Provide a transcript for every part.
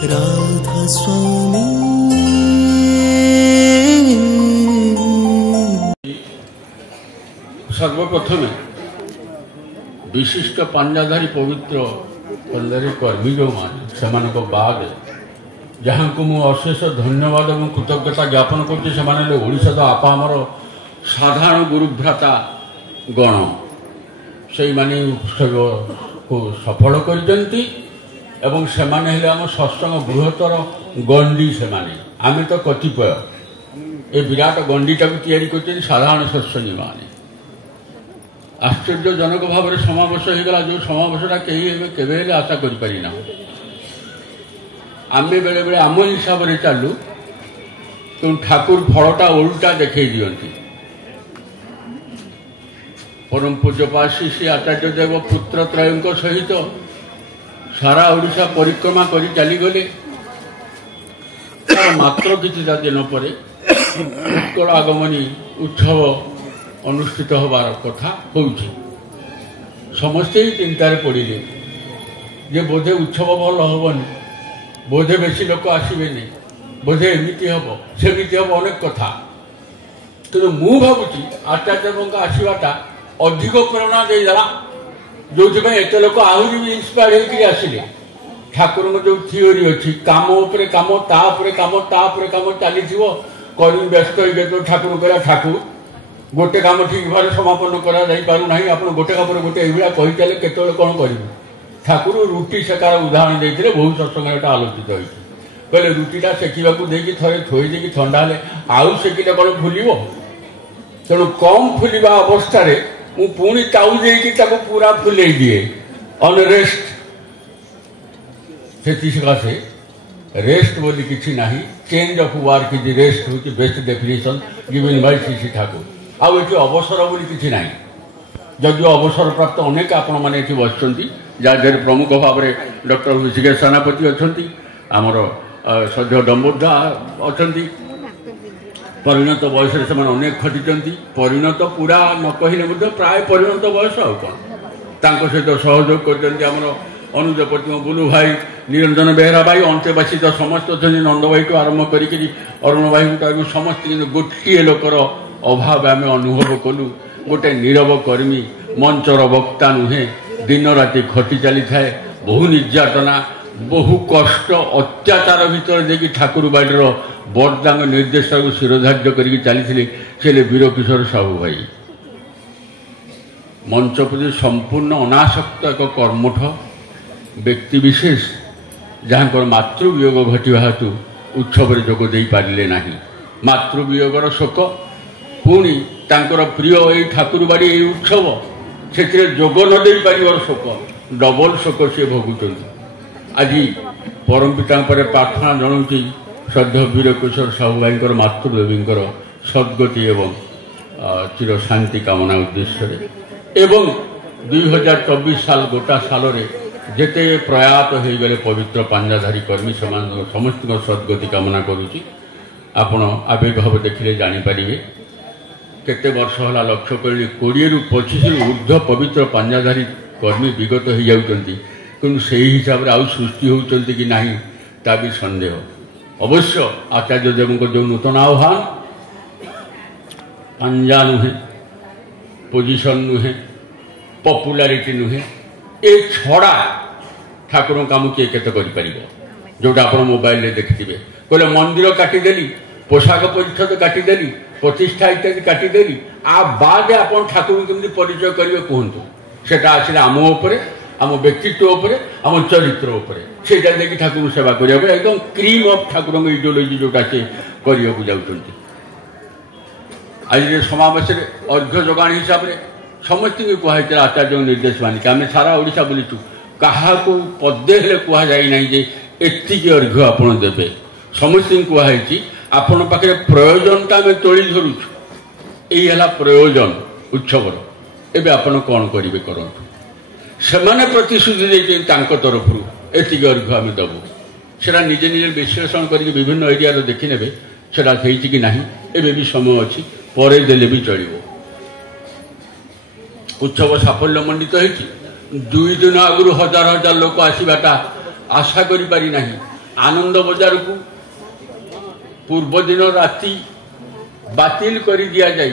राधा स्वामी। सर्वप्रथम विशिष्ट पांजाधारी पवित्र पंजारी कर्मी जो मान से बाद जहाँ को मु अशेष धन्यवाद और कृतज्ञता ज्ञापन करशा तो आपा आमर साधारण गुरुभ्राता गण से माने उत्सव को सफल करते एवं से आम सत्संग बृहत्तर गंडी से आम तो कतिपय ए विराट गंडीटा को या साधारण सत्संगी माने आश्चर्यजनक भाव में समावेश होगा जो समावेशटा कहीं केवे आशा करना आम बेले बेले आम हिसाब से चलू तो ठाकुर फलटा उल्टा देखे दिखती परम पूज्यपाद श्री श्री आचार्य देव पुत्र त्रयों सहित सारा ओडिशा परिक्रमा कर चलीगले मात्र किछिटा दिन पर उत्कल आगमनी उत्सव अनुष्ठित होबार कथा होउछि समस्ते ही चिंतार पड़े जे बोधे उत्सव भल हेनी बोधे बेसी लोक आसबेनि बोधे एमती हम सेमती हम अनेक कथा कि मु भावुची आचार्य आसवाटा अधिक प्रेरणा देदेला जो एत लोक आहरी भी इन्स्पायर होकर आसिले ठाकुर जो थिओरी अच्छी काम उपरे काम तापरे काम तापरे काम चली कर व्यस्त हो ठाकुर कह ठाकुर गोटे काम ठीक भाव समापन कर गोटे काम गोटे ये कही चले केत कौन करेंगे ठाकुर रुटी सेकार उदाहरण देते बहुत सत्संग आलोचित होती कहले रुटीटा सेकिबा देकी थे थोई देकी ठंडा हेले आउ सेकिले कौन फुलिबो तेणु कम फुलिबा अवस्था पुणी ताऊ देकी पूरा फुले दिए अनरेस्ट से रेस्ट बोली किसी ना change of work is rest हूँ best definition given by Shri Shri Thakur आउ ये अवसर बोली किसी ना जदिव अवसर प्राप्त अनेक आपण मैंने बसुँच जहाँ प्रमुख भाव में डॉक्टर ऋषिकेश सेनापति अच्छा आमर सद्य डम्बोधा अच्छा परिणत बयस अनेक खटी परिणत पूरा न कहले प्राय परिणत बयस आउ कौन सहित सहयोग कर अनुज प्रतिम बुलू भाई निरंजन बेहरा भाई अंतेवासी तो समस्त अच्छा नंद भाई को आरंभ करुण भाई समस्त गोटे लोकर अभाव आम अनुभव कलु गोटे नीरव कर्मी मंचर वक्ता नुहे दिन राति खटी चली थाए बहु निर्यातना बहु कष्ट अत्याचार भितर देखिए ठाकुर बाड़ीर बड़दांग निर्देशक शिरोधार्य करके चली वीरकिशोर साहू भाई मंच प्रति संपूर्ण अनासक्त एक कर्मठ व्यक्ति विशेष जहाँ मातृवियोग घटवा हेतु उत्सव जोग दे पारे ना मातृवियोगर शोक पुणी तांकर प्रिय ये ठाकुर बाड़ी ये उत्सव से जोग न दे पार शोक डबल शोक सी भोगुंट आज परम पिता प्रार्थना जनाऊँगी श्रद्धा वीरकिशोर साहू भाई मातृदेवी सद्गति एवं चिर शांति कामना उद्देश्य एवं 2024 साल गोटा साल जेते प्रयात हो गले पवित्र पांजाधारी कर्मी समस्त सद्गति कामना करुच्ची आपण आवेग भाव देखिले जानीपर केते वर्ष है लक्ष्य कर 20 ରୁ 25 ऊर्ध्व पवित्र पांजाधारी कर्मी विगत हो जाती कि से हिसाब से आउ सृष्टि होती कि ना ता भी सन्देह अवश्य आचार्य देव जो नूतन आह्वान पांजा नुहे पोजिशन नुहे पपुलारिटी नुहे ए छड़ा ठाकुर काम किए केत कर जोटा आप मोबाइल देखिथे कहले मंदिर काटिदेली पोशाक परिच्छद काटिदेली प्रतिष्ठा इत्यादि काटिदेली आ बाद आप ठाकुर केमती परिचय करेंगे कहतु सेटा आसले आम उपरे आम व्यक्तित्व उपरे आम चरित्र उपरे सेटा देखिए ठाकुर सेवा करने एकदम क्रीम ऑफ ठाकुर इडियोलॉजी जोटा से करने जाऊँच आज समावेश अर्घ्य जोगाण हिसाब से समस्त कहुई आचार्य निर्देश मानिक आम सारा ओडिशा बुलीचु क्या पदे हेले कहुना जे एतिक अर्घ्य आप देवे समस्त कहुई आपण पाखे प्रयोजनटा आम तोली धरुचु यही प्रयोजन उत्सवर एवं आपण कौन करेंगे करूँ से प्रतिश्रुति देते तरफ एतिक अर्घ्य आम देवु से निजे निजे विश्लेषण करके विभिन्न एरिया देखने से कि ना एवं भी समय अच्छी पर देले भी चलो उत्सव साफल्य मंडित हो 2 दिन आगु हजार हजार लोक आसवाटा आशा करी ना आनंद बजार को पूर्व दिन राति बातिल कर दिया जाए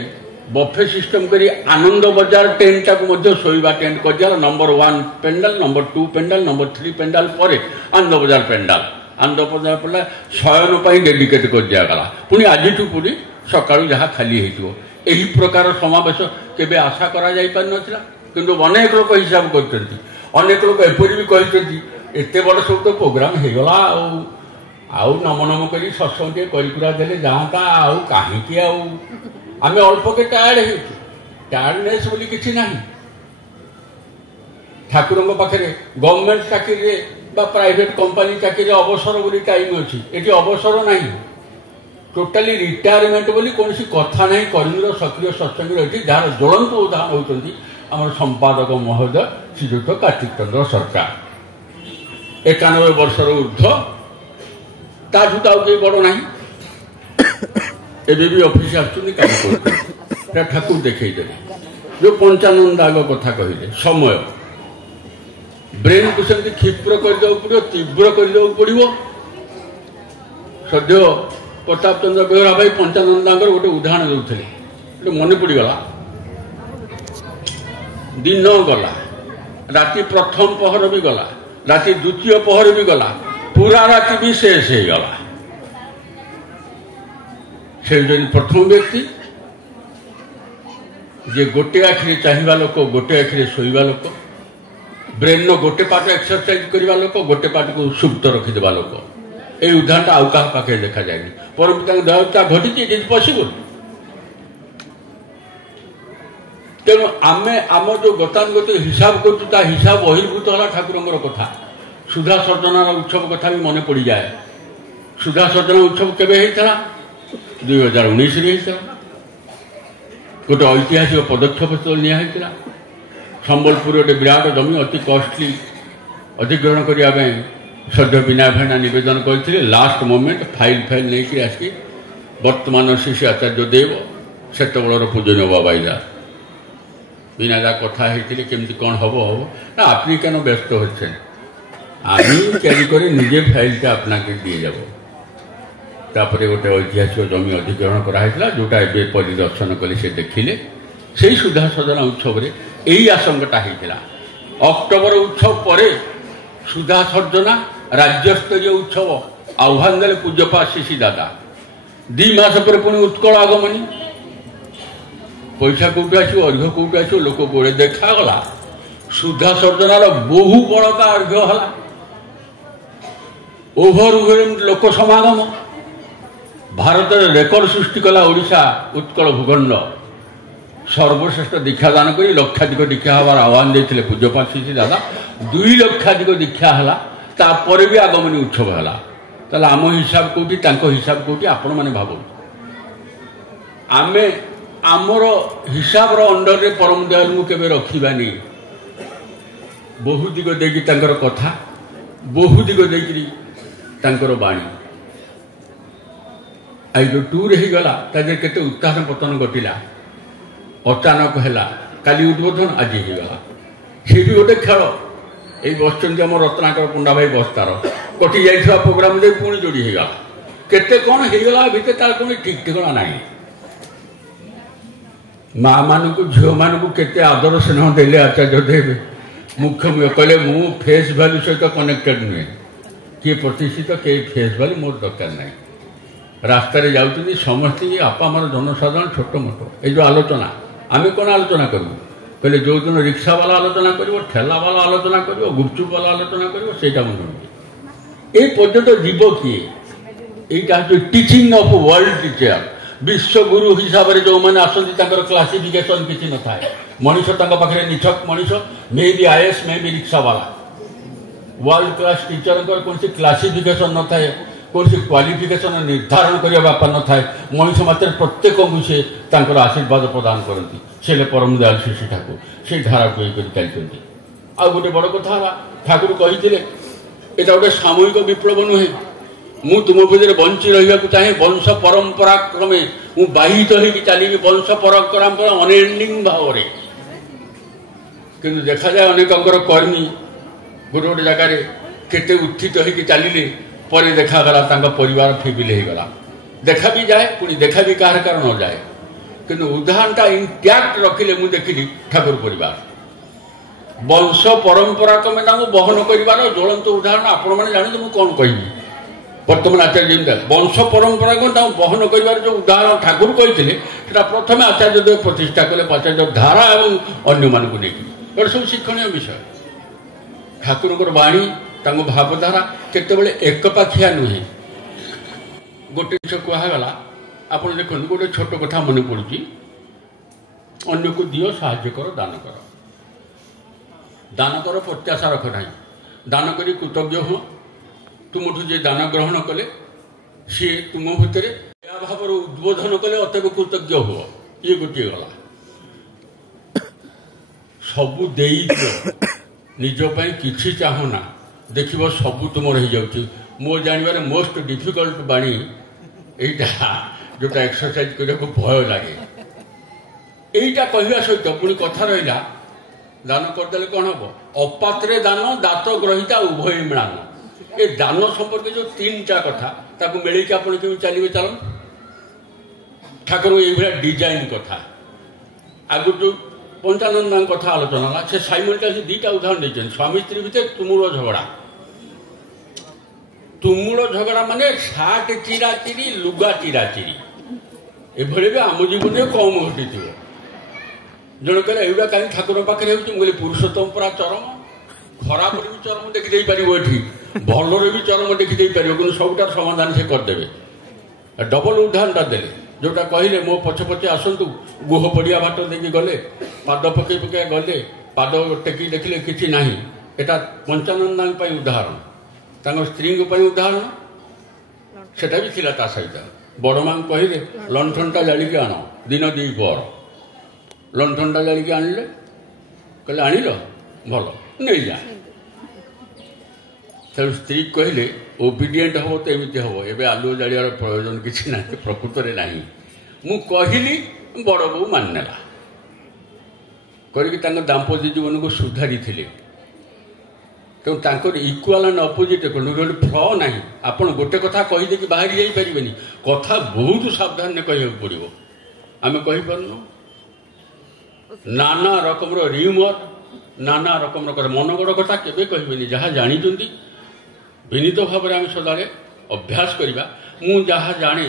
बफे सिस्टम करी आनंद बजार टेंट को शोवा टेंट कर दिया number 1 pandal number 2 pandal number 3 pandal पर आनंद बजार पेंडाल आनंद बजार पड़ा शयन डेडिकेट कर दिगला पुणी आज पुणी सका जहाँ खाली यही प्रकार समावेश केबे आशा करा जाई पार नथिला किंतु अनेक लोक हिसाब करते अनेक लोक एपरी भी कहते एत बड़ सब तो प्रोग्राम हो गला आउ नम नम कर सत्संग करा देले जाता आउ कहीं आम अल्प के टायर्ड हो टायर्डनेस बोली किसी ना ठाकुर पाखे गवर्नमेंट चाकरी प्राइवेट कंपनी चाकरी अवसर बोली टाइम अच्छी ये अवसर ना टोटाली रिटायरमेंट बोली कौन कथा ना कर्मी सक्रिय सत्संग रही जार ज्वलंत उदाहरण होती आम संपादक महोदय श्रीजुक्त कार्तिक चंद्र सरकार 91 वर्षर ऊर्ध्व ताठू तो कई बड़ ना एबी ऑफिस आसुनी ठाकुर देखते जो पंचानंदाग कथा कहले समय ब्रेन को सेमती क्षिप्र करदे पड़ो तीव्र करदे पड़ो सद्य प्रताप चंद्र बेहरा भाई पंचानंदांगर गोटे उदाहरण देते मन पड़गला दिन गला राति प्रथम पहर भी गला राति द्वितीय पहर भी गला पूरा राति भी शेष हो गला से प्रथम व्यक्ति जे गोटे आखिरी चाहिए लोक गोटे आखिरी शोवा लोक ब्रेन गोटे पार्ट एक्सरसाइज करवा लोक गोटे पार्ट को सुप्त रखिदेवा लोक ये उदाहरण आउ क्या पाखे देखा जाए परंतु घटी इट इज पॉसिबल तेणु आम आम जो गतानुगत हिसाब कर हिसाब बहिर्भूत है ठाकुर कथा सुधा सर्जनार उत्सव कथा भी मन पड़ जाए सुधा सर्जना उत्सव केबे होता 2019 गोटे ऐतिहासिक पदक्षेप निया संबलपुर गोटे विराट जमी अति कॉस्टली अधिग्रहण करने सद्य विनय भाईना नवेदन करते लास्ट मोमेंट फाइल फाइल नहीं आसिक वर्तमान श्री आचार्य देव से पूजनीय बाबाईदार विनादा कथा होती केमती कौन हम हम ना अपनी क्या व्यस्त होच्छे कैरी कर निजे फाइलटा अपना के दिए जाब तापर गोटे ऐतिहासिक जमी अधिग्रहण कराइला जोटा ए परिदर्शन कले से देखिले से सुधा सदना उत्सव यही आशंकटा होता अक्टोबर उत्सव पर सुधा सर्जना राज्यस्तरीय उत्सव आह्वान देले पूज्यपाद शिशी दादा 2 मास पर पुणी उत्कल आगमनी पैसा कौटू आस अर्घ्य कौटू आस लोक गोड़े देखागला सुधा सर्जनार बहु बड़का अर्घ्य है ओभर लोक समागम भारत रेकर्ड सृष्टि कला ओडिशा उत्कल भूखंड सर्वश्रेष्ठ दीक्षादान कर लक्षाधिक दीक्षा हबार आह्वान देते पूज्यपाद शिशी दादा 2 लक्षाधिक दीक्षा है तापर भी आगमनी उत्सव है ताले आम हिसाब कौटी हिसाब कौटी आपण मैंने भाव आमे आमर हिसाब अंडर रे परम दयालु केबे रखिबानी बहु दिग देकी तांकर कथा बहु दिग देकी तांकर बाणी आई जो टूर हो गला ताजे केते उत्थान पतन घटिला अचानक है काली उद्बोधन आज हो गला सी भी गोटे खेल ये बस आम रत्नाकर पंडा भाई बस्तार कटि जा प्रोग्राम दे पुणी जोड़ी होगा केते कौन होगा भितर तार कौन ठीक ठिकाना ना माँ मानू झील मानू केते आदर स्नेह देले आचार्य देव मुख्य कहले मु फेस भैल्यू सहित कनेक्टेड नुहे किए प्रतिष्ठित किए फेस भैल्यू मोर दरकार ना रास्त जाऊँ समस्ते आपा आम जनसाधारण छोट मोट ये आलोचना आम कौन आलोचना करूँ कहले जो दिन रिक्शा वाला आलोचना कर ठेला वाला आलोचना कर गुपचुप वाला आलोचना कर ये पर्यटन जीव किए यहाँ हूँ टीचिंग ऑफ वर्ल्ड टीचर विश्वगुरु हिसाब से जो मैंने आसती क्लासिफिकेशन किसी न था मनीष पाखे निछक Manish maybe IAS maybe rickshaw वाला वर्ल्ड क्लास टीचर कौन सी क्लासिफिकेशन न था कौन सी क्वालिफिकेशन निर्धारण करने बापा न था मनीष मात्र प्रत्येक को से आशीर्वाद प्रदान करती से परम दयाल शिशु ठाकुर से धारा को चलते आ गोटे बड़ कथा ठाकुर कही यहाँ गोटे सामूहिक विप्लव नुहे मु तुम भितर बंची रहा चाहे वंश परंपरा क्रमे मु बाहित हो चली वंश परंपरा अनएंडिंग भाव कि देखा जाए अनेक कर्मी गोटे गोटे जगार केते उत्थित हो चलिए पर देखागला परिवार फेबिल होगला देखा भी जाए पुणी देखा भी कहार कार न जाए कि उदाहरणटा इंटैक्ट रखिले मुझे देखिली ठाकुर परिवार वंश परंपरा क्रमे बहन कर ज्वलंत उदाहरण आपण मैंने जानते मुझे कौन कहि बर्तमान आचार्य वंश परंपरा को बहन कर जो उदाहरण ठाकुर कहते प्रथम आचार्य देव प्रतिष्ठा कले आचार्य धारा और अन्य मानक नहीं सब शिक्षणीय विषय ठाकुर बाणी भावधारा केतबेले एकपाखिया नुहे गोटे जिस कहगला आप देखो गोटे छोट कथा मन पड़ुची अन्य को दियो साहाय्य कर दान कर प्रत्याशा रख ना दान करी कृतज्ञ हो तुमठू जे दान ग्रहण कले सी तुम भितर भाव उद्बोधन कले अतएव कृतज्ञ हो ये गोटे गला सबू दे निजपाई किसी चाहना देख सबू तुम हो जाऊँ मो जानवर मोस्ट डिफिकल्ट बाणी यहीटा जोटा एक्सरसाइज करने को भय लगे यहीटा कहवा सहित पुणी कथा रहा दान करदे कौन हम अपात्रे दान दात ग्रहिता उभय मिलान ए दान संपर्क जो तीन टा कथा ताको मिलैक आप चलिए चलन ठाकुर ये डिजाइन कथा आगु जो पंचानंद कथा आलोचना से साइमल्टेनियसली दुईटा उदाहरण देते स्वामी स्त्री भितर तुमुल झगड़ा तुमुल झगड़ा माने सार्ट चिरा चिरी लुगा चिरा चिरी एभली भी आम जीवन कम घटी जन कहले एवं कहीं ठाकुर पाखे मुझे पुरुषोत्तम पूरा चरम खराब भी चरम देखी पार ये भलर भी चरम देखी पार कि सबुटार समाधान से करदे डबल उदाहरणटा देले जोटा कहले मो पछे पछे आसतु गुह पड़िया बाट देखिए गले पाद पकई पकई गले पाद टेकी देखिले किसी ना एटा पंचानंद उदाहरण स्त्री उदाहरण सेटा भी थिला ता सहित बड़ मां कहले लंठनटा जालिकी आण दिन दी पर लंठनटा जालिकी आणले कहले आनिल भल नहीं जा तेणु स्त्री कहले ओबिडिएंट हम तो एमती हम एवं आलुओ जाड़ियार प्रयोजन किसी ना प्रकृत में ना मु कहली बड़ बो माननेला करके दाम्पत्य जीवन को सुधारी थे तेणु इक्वाल एंड अपोजिट गोटे फ्ल ना आप गोटे कथा कहीदे कि बाहरी जापरें कथा बहुत सावधान कह पड़ो आम कहीपरनु नाना रकम ह्यूमर नाना रकम मनगढ़ कथा केवे कहबेनि जहाँ जानी विनीत भाव में आम सदा अभ्यास करवा मु जहाँ जाने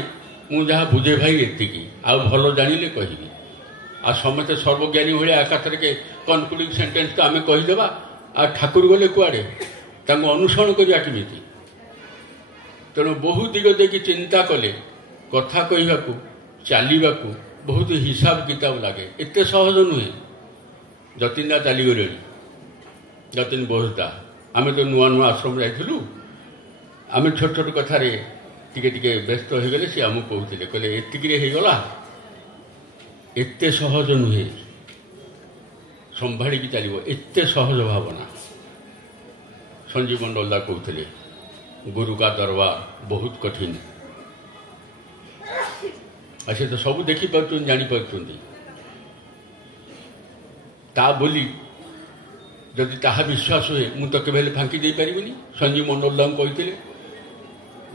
मु जहाँ बुझे भाई एतिकी आ भल जानिले कहबी आ समस्ते सर्वज्ञानी भाया एकाथर के कनक्लूडिंग सेंटेंस तो आम कहीदेवा आ ठाकुर गले कुआड़े अनुसरण करवा केमी तेणु बहु दिग देखिए चिंता कले कथा कहवाकू चलवाकू बहुत हिसाब किताब लगे एत सहज नुहे जतिनदा चलीगले जतिन बोसदा आम तो नुआ नुआ आश्रम जाइलु आम छोट छोट कथार टिके व्यस्त हो गले सी आमको कहते कहले एतिकला एत सहज नुहे संभाड़ी चलो एत सहज भावना संजीव मंडलदा कहते गुरु का दरबार बहुत कठिन अच्छे तो सब देखिपुं जापी ता बोली जदि ताहा विश्वास हुए मुझे तो केवल फांकी दे पारिनी संजीव मंडल कहते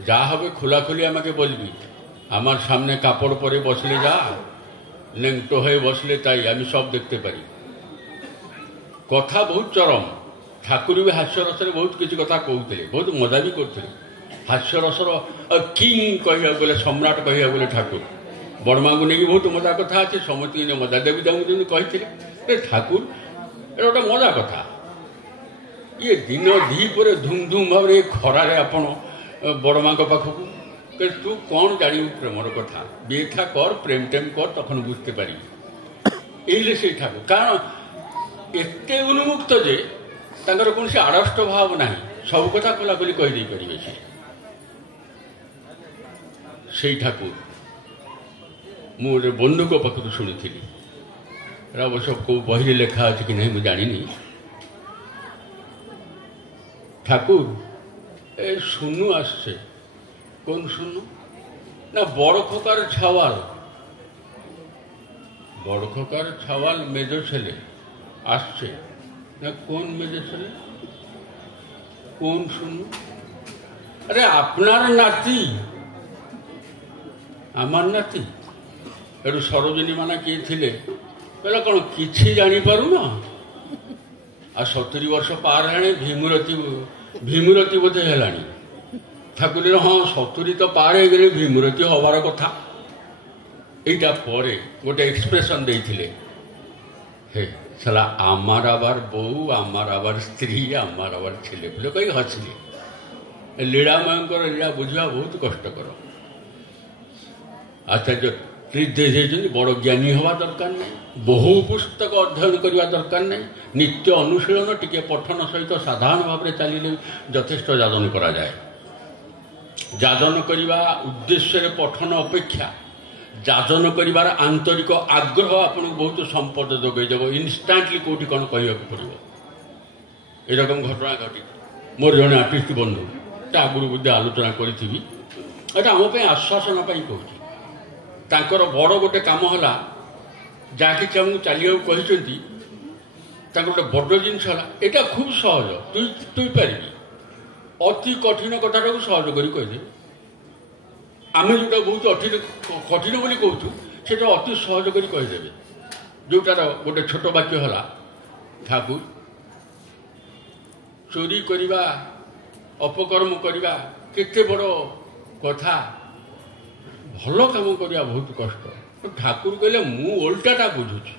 जा हे खोलाखोली आम के बोलबी आमार सामने कापड़ पर बसले जा नेंगटो हये बसले ताई आम सब देखते पारी कथा बहुत चरम ठाकुर भी हास्यरस बहुत किसी कथा कहते बहुत मजा भी करते हास्यरसर किंग कह गले सम्राट कह गले ठाकुर बड़मा को लेकिन बहुत मजा कथा अच्छे समस्त मजा देवी दाऊ कहते ठाकुर ये गोटे मजा कथा ये दिन दीपर धूम धूम भाव खरारे आपण बड़मा पाखक तू कौन जानी प्रेमर कथा बेथा कर प्रेम टेम कर तखन बुझते पारी ये से ठाकुर कारण एत उन्मुक्त जे कौन से आड़ष्ट भाव ना सब कथा खोलाखोली कहीदे पारे से ठाकुर मुझे बंधुक पाखु शुणी अवश्य कौ बही लेखा अच्छे कि नहीं मुझे जानी ठाकुर ए सुनु आसছে कौन सुनु ना बड़ खोकार छावाल बड़ खोकार छावाल मेजो छेले आसছে ना कौन मेजो छेले कौन सुनु अरे आपनार नाती आमार नाती एटू सरोजिनी माना किए थिले कहला कौन किछि जानी पारुन आ 70 वर्ष पार है भीमुरती बोधे है ठाकुर हाँ 70 तो पार हो गले भीमुरती हबार कथा यहाँ पर गोटे एक्सप्रेशन देते हे साला आमार आबार बो आमार आबार स्त्री आमार आबार छेले पिले कहीं हसले लीलामयंकर लीला बुझा बहुत कष्टकर आचार्य निर्देश बड़ ज्ञानी हवा दरकार नहीं बहु पुस्तक अध्ययन करने दरकार नहीं नित्य अनुशीलन टिके पठन सहित साधारण भाव में चलिए यथेष्ट जाजन करा जाए जाजन करने उद्देश्य पठन अपेक्षा जाजन कर आंतरिक आग्रह आपन बहुत संपद जोगेदेव इनस्टाटली कौटी कौन कह पड़ो एरकम घटना घटी मोर जड़े आर्टिस्ट बंधु आगुरी बुद्धि आलोचना करी एटा आम आश्वासन कहूँ तांकर बड़ गोटे काम है जहाँ कि आमको चलिया कहते गोटे बड़ जिनस यहाँ खूब सहज तुई पारि अति कठिन कथा सहज कर कहीदे आम जो बहुत कठिन बोली कहूँ से अति सहज कर कहीदेवे जोटार गोटे छोट वाक्य है ठाकुर चोरी करवा अपकर्म करवा केते बड़ कथा भल काम करवा बहुत कष्ट तो ठाकुर कहले मु ओल्टाटा बुझुची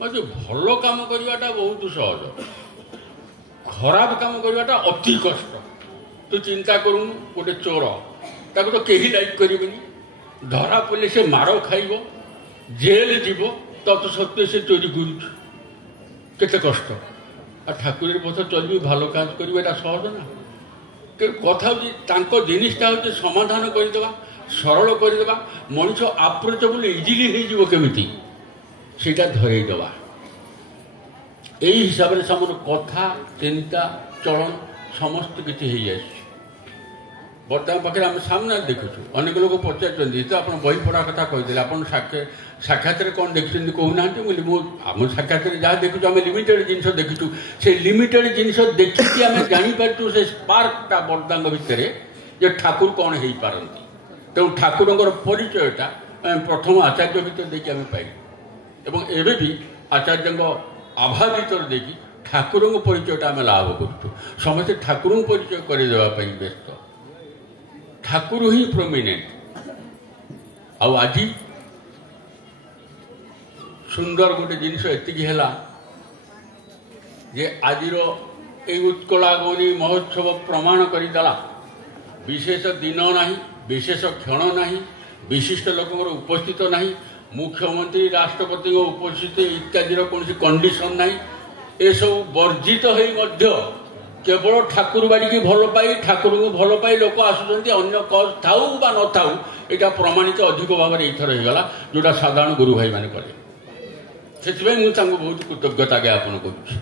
मत भल काम करवाटा बहुत सहज खराब काम करवाटा अति कष्ट तू चिंता करूँ गोटे चोर ताको तो कहीं लाइक करेनि धरा पड़े से माड़ खाइब जेल जीव तत सत्वे से चोरी करते कष्ट आ ठाकुर पथ चलि भल काज कर सहज ना कथा जिनिसटा हूँ समाधान करदे सरल करदे मनुष्य आप्रोचेबल इजिली होमी से धरईदे यही हिसाब से समर कथा चिंता चलन समस्त किसी बर्तमान पाखे आम सामने देखु अनेक लोग पचार तो आप बही पढ़ा कथा कहीदे आप साक्षात कौन देखते कहूना आम साक्षात जहाँ देखु आम लिमिटेड जिनस देखु से लिमिटेड जिनस देखिकी आम जापु से स्पार्कटा बरदांग भितर जे ठाकुर कौन हो पारती तेणु ठाकुर परिचयटा प्रथम आचार्य भर देखिए आम पाइल एवं भी आचार्य आभा भर देखिए ठाकुर परिचयटा आम लाभ करुँ समस्ते ठाकुर परिचय करदेवाई व्यस्त ठाकुर ही प्रोमिनेंट आज सुंदर गोटे जिनस एतिकी है जे आज उत्कलागमनी महोत्सव प्रमाण करदेला विशेष दिन ना विशेष क्षण ना विशिष्ट लोक उपस्थित ना मुख्यमंत्री राष्ट्रपति उपस्थित इत्यादि कौन कंडीशन ना ये सब वर्जित हो केवल ठाकुर बाड़ी की भल पाई ठाकुर को भल पाई लोक आसुच्च अन्य कज थाऊ बा न थाऊ यहाँ प्रमाणित अधिक भाव में एथर होगा जोटा साधारण गुरु भाई मैंने कले से बहुत कृतज्ञता ज्ञापन करुच्ची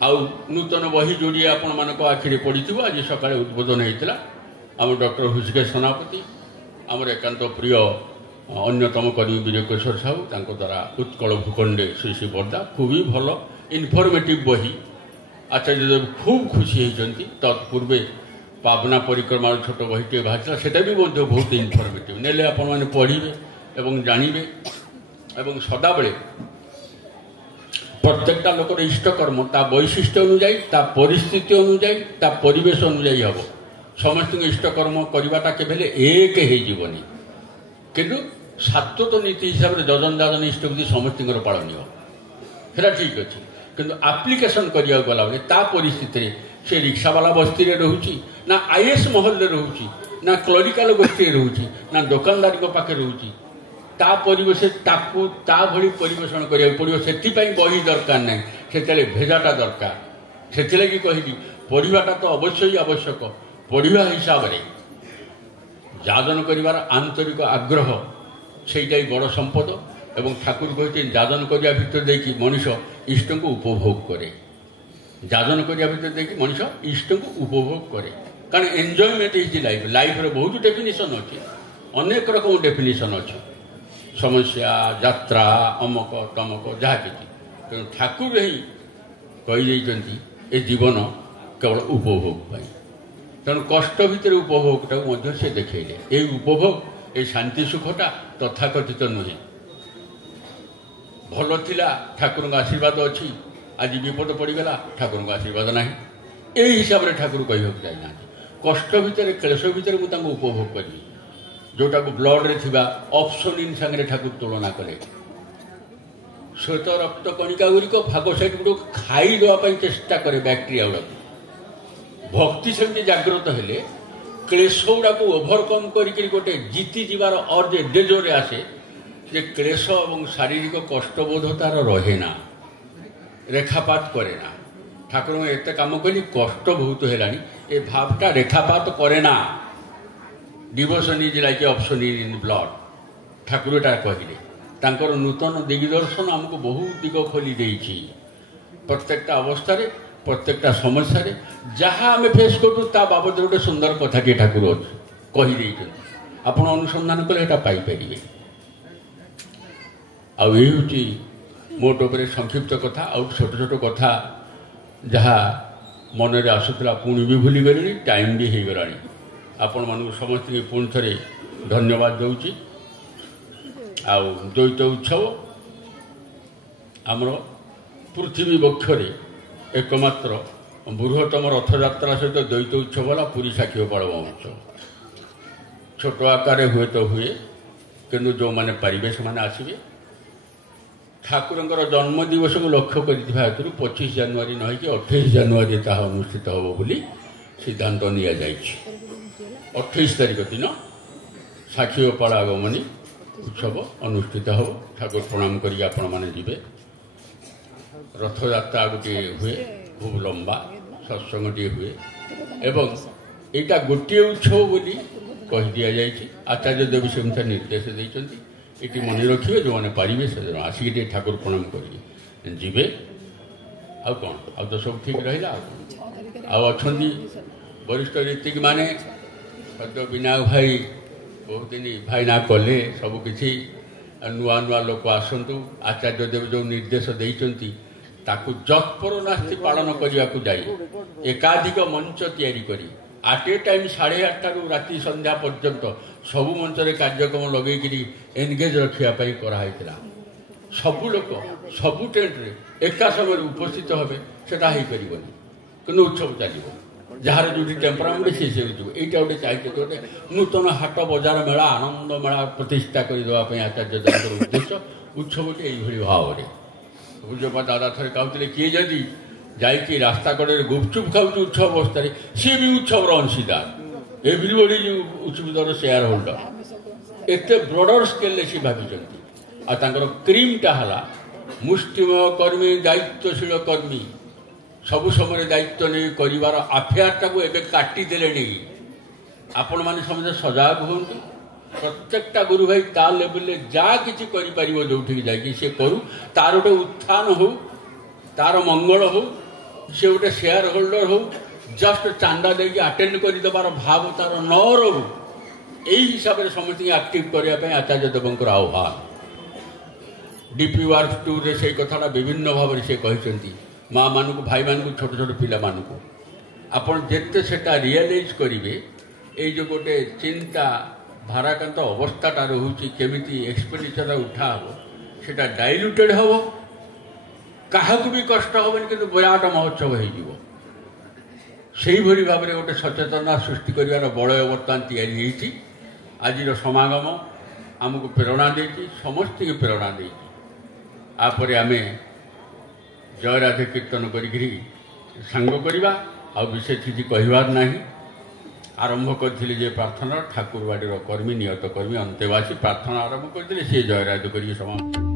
आउ नूतन बही जोड़ी आपण मान आखिरी पड़ी आज सकाଳେ उद्बोधन होता आम डॉक्टर हृषिकेश सेनापति आमर एकांत प्रिय अन्यतम कर्मी विजय किशोर साहू द्वारा उत्कल भूखंडे श्री श्री बर्दा खूब ही भल इनफर्मेटिव बही आचार्यदेव खूब खुशी होती तत्पूर्वे पावना परिक्रमा छोट बहीटे बाहर से बहुत इनफर्मेटिव नेले आपण मैंने पढ़े और जानवे और सदाबले प्रत्येकटा लोकर इष्टकर्म ता वैशिष्ट्य अनुजाई ता परिस्थिति अनुजाई ता परिवेश अनुजाई हम समस्त इष्टकर्म करवाटा केवल एक होनी किंतु सात्वत नीति हिसाब से दजन दाजन इष्टविधि समस्त पालन है ठीक अच्छे किंतु आप्लिकेसन करा गला बेले ता परिस्थिति से रिक्शावाला बस्ती रोचे ना आईएएस महल रोचे ना क्लरिकाल गोष्ठी रोचे ना दुकानदारी पाखे रोचे ता परिवेश ताकू ता भली परिवेशन करा पड़ो से बही दरकार ना से भेजाटा दरकार से कहली पढ़ाटा तो अवश्य ही आवश्यक पढ़ा हिसाब से जाजन कर आंतरिक आग्रह से बड़ संपद एवं ठाकुर कहते जाजन करने भर देखिए मनुष्य इष्ट को उपभोग करे जाजन करने भर देखिए मनुष्य इष्ट को उपभोग करे कारण enjoyment is the life life बहुत डेफिनेशन अच्छे अनेक रकम डेफिनेशन अच्छे समस्या यात्रा अमक तमक जहाँ कि तेणु ठाकुर ही कही ए जीवन केवल उपभोग पाई तेणु कष्ट भितर उपभोगटा से देखले ये उपभोग ये शांति सुखटा तथाकथित नुहे भल थिला ठाकुर आशीर्वाद अच्छी आज विपद पड़गला ठाकुर आशीर्वाद ना यही हिसाब से ठाकुर कहवाक जाना कष्ट भितर क्लेश भितर मुझे उपभोग करी जोटा को ब्लड रे थिबा ऑप्सोनिन संगे ठाकुर तुलना कले श्वेत रक्त कणिका गुड़िक फागोसाइट गुड़ खाई देवाई चेष्टा करे बैक्टेरिया गुड़ा भक्ति सेमती जागृत हेले क्लेश गुड़ा को ओभरकम करके गोटे जीति जीवार अर्ज एडे जोरे आसे जे क्लेश और शारीरिक कष्टबोध तार रहे ना रेखापात करे ना ठाकुर एत काम कली कष्ट बहुत है ये भावटा रेखापात करे ना devotion is like option in blood ठाकुरटा कहले तांकर नूतन दिग्दर्शन आमको बहुत दिग खोली देइछि प्रत्येकटा अवस्था रे प्रत्येकटा समस्या रे जहाँ आम फेस करूँ ता बाबद गोटे सुंदर कथा के ठाकुर कही देइछन आपण अनुसंधान कले एटा पाई परिबे आ ये होची मोट उपरे संक्षिप्त कथा आ छोट छोट कथा जहाँ मन रे आसुतला पुणी भी भूली गली टाइम भी हो गला आपण मानक समस्त पुणी थे धन्यवाद दूची द्वैत उत्सव आमर पृथ्वी बक्षरे एकमात्र बृहत्तम रथयात्रा सहित द्वैत उत्सव है पुरी साक्षी पाल महोत्सव छोट आकार हुए तो हुए किंतु जो मैंने पारे से आसवे ठाकुर जन्म दिवस को लक्ष्य कर 25 जानुरी न 28 जानुरी ताहा अनुष्ठित हम बोली सिद्धांत नि 28 तारीख दिन साक्षी गोपाल आगमनी उत्सव अनुष्ठित हो ठाकुर प्रणाम करिए आपण माने जीवे रथयात्रा गोटे हुए खूब लंबा सत्संगटी हुए एवं यहाँ गोटे उत्सव बोली कही दि जाए आचार्य देवी से निर्देश देते ये मन रखिए जो मैंने पारे से आसिक ठाकुर प्रणाम करेंगे जीवे आउ कौन आ तो सब ठीक रहा अच्छा वरिष्ठ ऋतिक माने सद्य विनायक भाई बहुत दिन भाई ना कले सबकि नुआ नुआ लोक आसतु आचार्य देव जो निर्देश देते ताकू जत्पर नास्ति पालन करने को जाए एकाधिक मंच तैयारी करी आट ए टाइम 8:30 राति संध्या पर्यंत सबु मंच कार्यक्रम लगे एनगेज रखापी कराई सबू लोक सबू टेन्ट्रे एका समय उपस्थित हे से कि उत्सव चलो जार जो टेम्परामेंट सी से यहाँ गोटे चाहिए गोटे नूतन हाट बजार मेला आनंद मेला प्रतिष्ठा करदेवाई आचार्य देव उद्देश्य उत्सवटी यही भाव में पूज्यपा दादा थे कहते किए जदि जाकि रास्ता कड़े गुपचुप खाऊँ उत्सव अवस्था सी भी उत्सव अंशीदार एवरीबडी उत्सव शेयर होल्डर एत ब्रडर स्केल सी भाई आर क्रीमटा है मुष्टिमय कर्मी दायित्वशील कर्मी सबु समय दायित्व नहीं कर आफेयरटा को एवं काटिदेले आपण मैंने समझे सजाग हूँ प्रत्येकटा गुरु भाई ता लेवल जहाँ किसी कर जो जाकि सी करू तार गोटे उत्थान हो तार मंगल हो सी गोटे शेयर होल्डर हो जस्ट चांदा दे आटेड करदेवार भाव तार न रो यही हिसाब से समस्त एक्टिव करने आचार्य देवंकर आह्वान डीपी वर्क टूर से कथा विभिन्न भाव से कहते माँ मानू भाई मान छोट छोट पिला मानू आपड़ जिते से रियलाइज करेंगे ये जो गोटे चिंता भाराक्रांत अवस्थाटा रोचे केमी एक्सपेंडिचर उठा हम से डाइल्यूटेड हम क्या भी कष्ट हेनी कि विराट महोत्सव हो भाव में गोटे सचेतना सृष्टि कर बलय बर्तमान या आज समागम आमको प्रेरणा दे समस्त प्रेरणा दे आपर आम जय राधे कीर्तन करी सांग करवा आ विशेष किसी कहबार ना आरंभ करथिले जे प्रार्थना ठाकुरवाड़ी कर्मी नियत कर्मी अंतेवासी प्रार्थना आरंभ करथिले से जय राधे करी समाप्त।